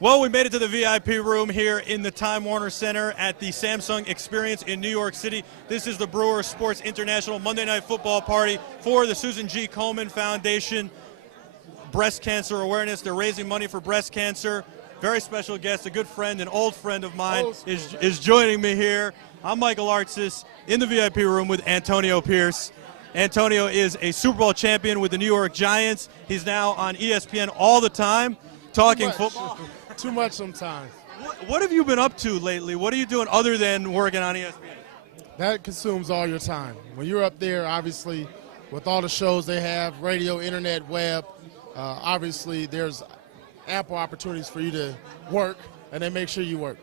Well, we made it to the VIP room here in the Time Warner Center at the Samsung Experience in New York City. This is the Brewer Sports International Monday Night Football Party for the Susan G. Komen Foundation Breast Cancer Awareness. They're raising money for breast cancer. Very special guest, a good friend, an old friend of mine is joining me here. I'm Michael Artsis in the VIP room with Antonio Pierce. Antonio is a Super Bowl champion with the New York Giants. He's now on ESPN all the time talking football. Too much sometimes. What have you been up to lately? What are you doing other than working on ESPN? That consumes all your time. When you're up there, obviously, with all the shows they have, radio, internet, web, obviously there's ample opportunities for you to work, and they make sure you work.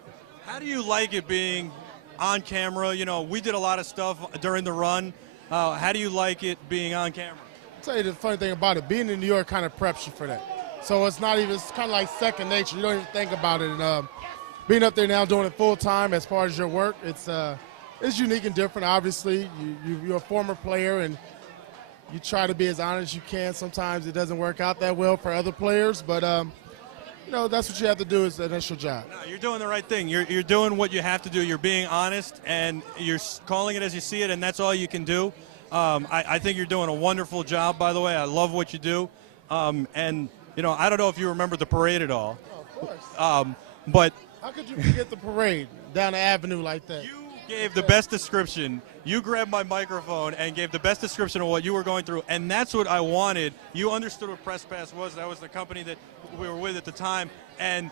How do you like it being on camera? You know, we did a lot of stuff during the run. How do you like it being on camera? I'll tell you the funny thing about it, being in New York kind of preps you for that. So it's not even, it's kind of like second nature. You don't even think about it. And being up there now doing it full time as far as your work, it's unique and different. Obviously, you're a former player and you try to be as honest as you can. Sometimes it doesn't work out that well for other players, but you know, that's what you have to do is that's your job. No, you're doing the right thing. You're doing what you have to do. You're being honest and you're calling it as you see it, and that's all you can do. I think you're doing a wonderful job, by the way. I love what you do. And you know, I don't know if you remember the parade at all. Oh, of course. But how could you forget the parade down the avenue like that? You gave the best description. You grabbed my microphone and gave the best description of what you were going through, and that's what I wanted. You understood what Press Pass was. That was the company that we were with at the time, and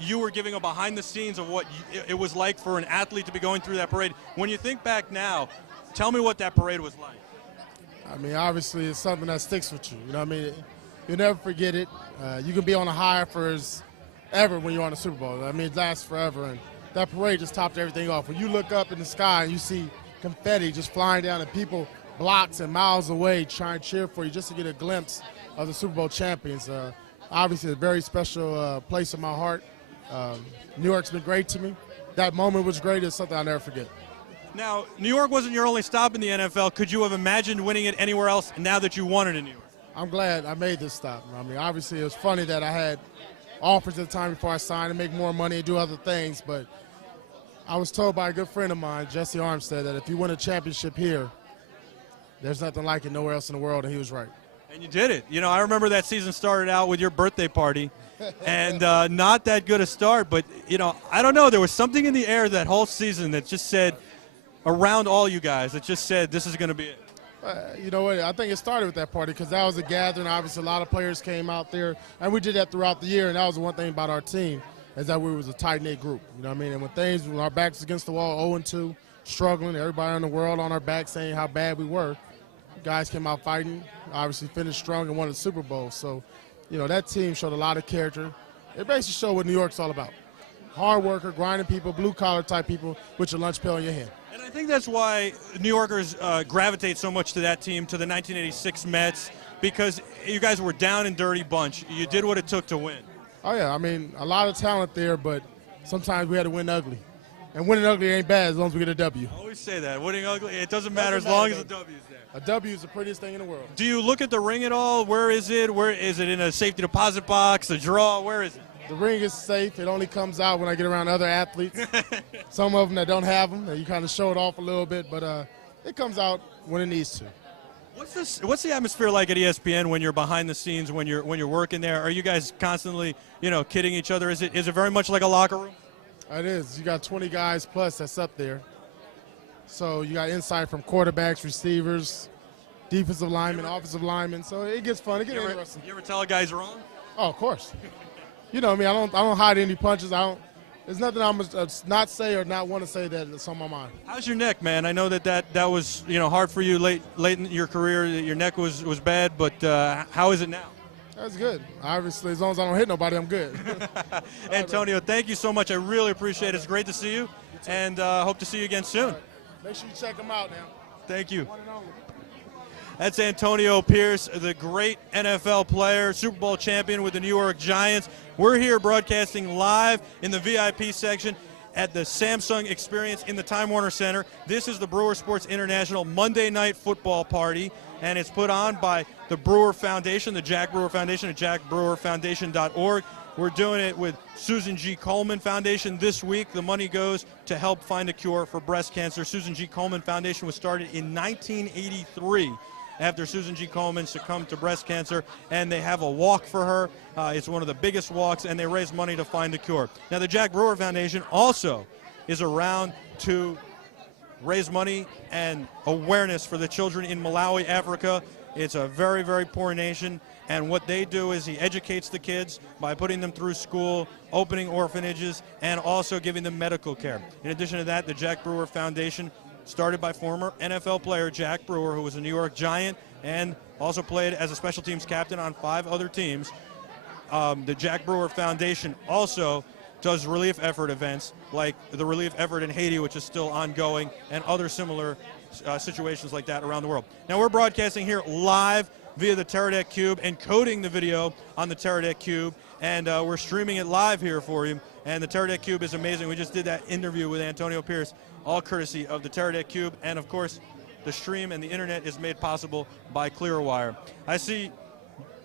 you were giving a behind the scenes of what it was like for an athlete to be going through that parade. When you think back now, tell me what that parade was like. I mean, obviously, it's something that sticks with you. You know what I mean? You'll never forget it. You can be on a high for ever when you're on a Super Bowl. I mean, it lasts forever. And that parade just topped everything off. When you look up in the sky and you see confetti just flying down and people blocks and miles away trying to cheer for you just to get a glimpse of the Super Bowl champions. Obviously, a very special place in my heart. New York's been great to me. That moment was great. It's something I'll never forget. Now, New York wasn't your only stop in the NFL. Could you have imagined winning it anywhere else now that you won it in New York? I'm glad I made this stop. I mean, obviously, it was funny that I had offers at the time before I signed to make more money and do other things, but I was told by a good friend of mine, Jesse Armstead, that if you win a championship here, there's nothing like it nowhere else in the world, and he was right. And you did it. You know, I remember that season started out with your birthday party, and not that good a start, but, you know, I don't know. There was something in the air that whole season that just said, around all you guys, that just said this is going to be it. You know what? I think it started with that party because that was a gathering. Obviously, a lot of players came out there, and we did that throughout the year. And that was the one thing about our team is that we was a tight-knit group. You know what I mean? And when our backs against the wall, 0-2, struggling, everybody in the world on our back saying how bad we were, guys came out fighting. Obviously, finished strong and won the Super Bowl. So, you know, that team showed a lot of character. It basically showed what New York's all about: hard worker, grinding people, blue-collar type people with your lunch pail in your hand. And I think that's why New Yorkers gravitate so much to that team, to the 1986 Mets, because you guys were down and dirty bunch. You did what it took to win. Oh, yeah. I mean, a lot of talent there, but sometimes we had to win ugly. And winning ugly ain't bad as long as we get a W. I always say that. Winning ugly, it doesn't matter as long as the W is there. A W is the prettiest thing in the world. Do you look at the ring at all? Where is it? Where is it in a safety deposit box, a draw? Where is it? The ring is safe. It only comes out when I get around other athletes. Some of them that don't have them, you kind of show it off a little bit, but it comes out when it needs to. What's the atmosphere like at ESPN when you're behind the scenes, when you're working there? Are you guys constantly, you know, kidding each other? Is it very much like a locker room? It is. You got 20 guys plus that's up there. So you got insight from quarterbacks, receivers, defensive linemen, offensive linemen. So it gets fun. It gets interesting. You ever tell a guy's wrong? Oh, of course. You know, I mean, I don't hide any punches. There's nothing I'm not say or not want to say that's on my mind. How's your neck, man? I know that was, you know, hard for you late in your career. Your neck was bad, but how is it now? That's good. Obviously, as long as I don't hit nobody, I'm good. Antonio, thank you so much. I really appreciate it. It's great to see you, and hope to see you again soon. Right. Make sure you check them out now. Thank you. That's Antonio Pierce, the great NFL player, Super Bowl champion with the New York Giants. We're here broadcasting live in the VIP section at the Samsung Experience in the Time Warner Center. This is the Brewer Sports International Monday Night Football Party, and it's put on by the Brewer Foundation, the Jack Brewer Foundation at jackbrewerfoundation.org. We're doing it with Susan G. Komen Foundation this week. The money goes to help find a cure for breast cancer. Susan G. Komen Foundation was started in 1983 after Susan G. Komen succumbed to breast cancer, and they have a walk for her. It's one of the biggest walks, and they raise money to find a cure. Now, the Jack Brewer Foundation also is around to raise money and awareness for the children in Malawi, Africa. It's a very, very poor nation, and what they do is he educates the kids by putting them through school, opening orphanages, and also giving them medical care. In addition to that, the Jack Brewer Foundation, started by former NFL player Jack Brewer, who was a New York Giant and also played as a special teams captain on 5 other teams. The Jack Brewer Foundation also does relief effort events like the relief effort in Haiti, which is still ongoing, and other similar situations like that around the world. Now, we're broadcasting here live via the Teradek Cube, encoding the video on the Teradek Cube, and we're streaming it live here for you. And the Teradek Cube is amazing. We just did that interview with Antonio Pierce, all courtesy of the Teradek Cube, and of course, the stream and the internet is made possible by Clearwire. I see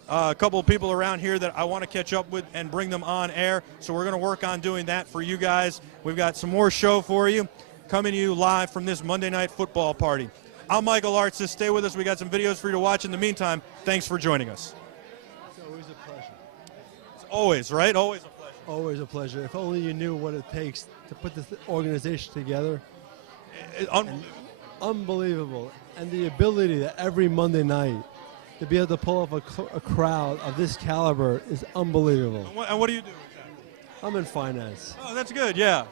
a couple of people around here that I want to catch up with and bring them on air, so we're going to work on doing that for you guys. We've got some more show for you, coming to you live from this Monday Night Football party. I'm Michael Artsis. Stay with us. We got some videos for you to watch. In the meantime, thanks for joining us. It's always a pleasure. It's always, right? Always a pleasure. Always a pleasure. If only you knew what it takes to put this organization together. Unbelievable. And the ability that every Monday night to be able to pull off a crowd of this caliber is unbelievable. And what do you do with that? I'm in finance. Oh, that's good, yeah.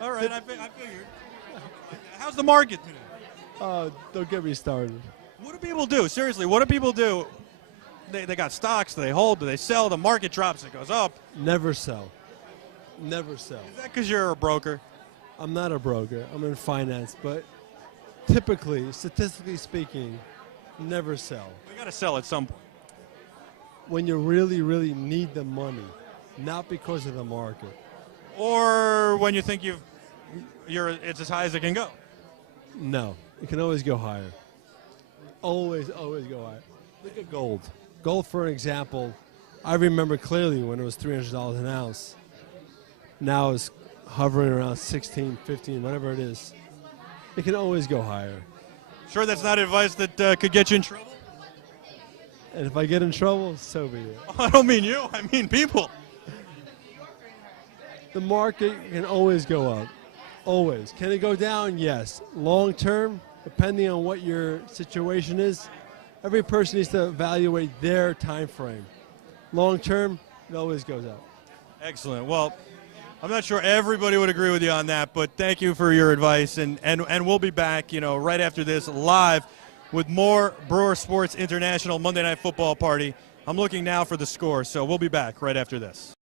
All right, I figured. How's the market today? Don't get me started. What do people do? Seriously, what do people do? They got stocks, do they hold, do they sell? The market drops, it goes up. Never sell. Never sell. Is that because you're a broker? I'm not a broker. I'm in finance. But typically, statistically speaking, never sell. You got to sell at some point. When you really, really need the money, not because of the market. Or when you think it's as high as it can go. No, it can always go higher. Always, always go higher. Look at gold. Gold, for an example, I remember clearly when it was $300 an ounce. Now it's hovering around 16, 15, whatever it is. It can always go higher. Sure that's not advice that could get you in trouble? And if I get in trouble, so be it. I don't mean you, I mean people. The market can always go up. Always. Can it go down? Yes. Long term, depending on what your situation is, every person needs to evaluate their time frame. Long term, it always goes up. Excellent. Well, I'm not sure everybody would agree with you on that, but thank you for your advice, and we'll be back, right after this live with more Brewer Sports International Monday Night Football Party. I'm looking now for the score, so we'll be back right after this.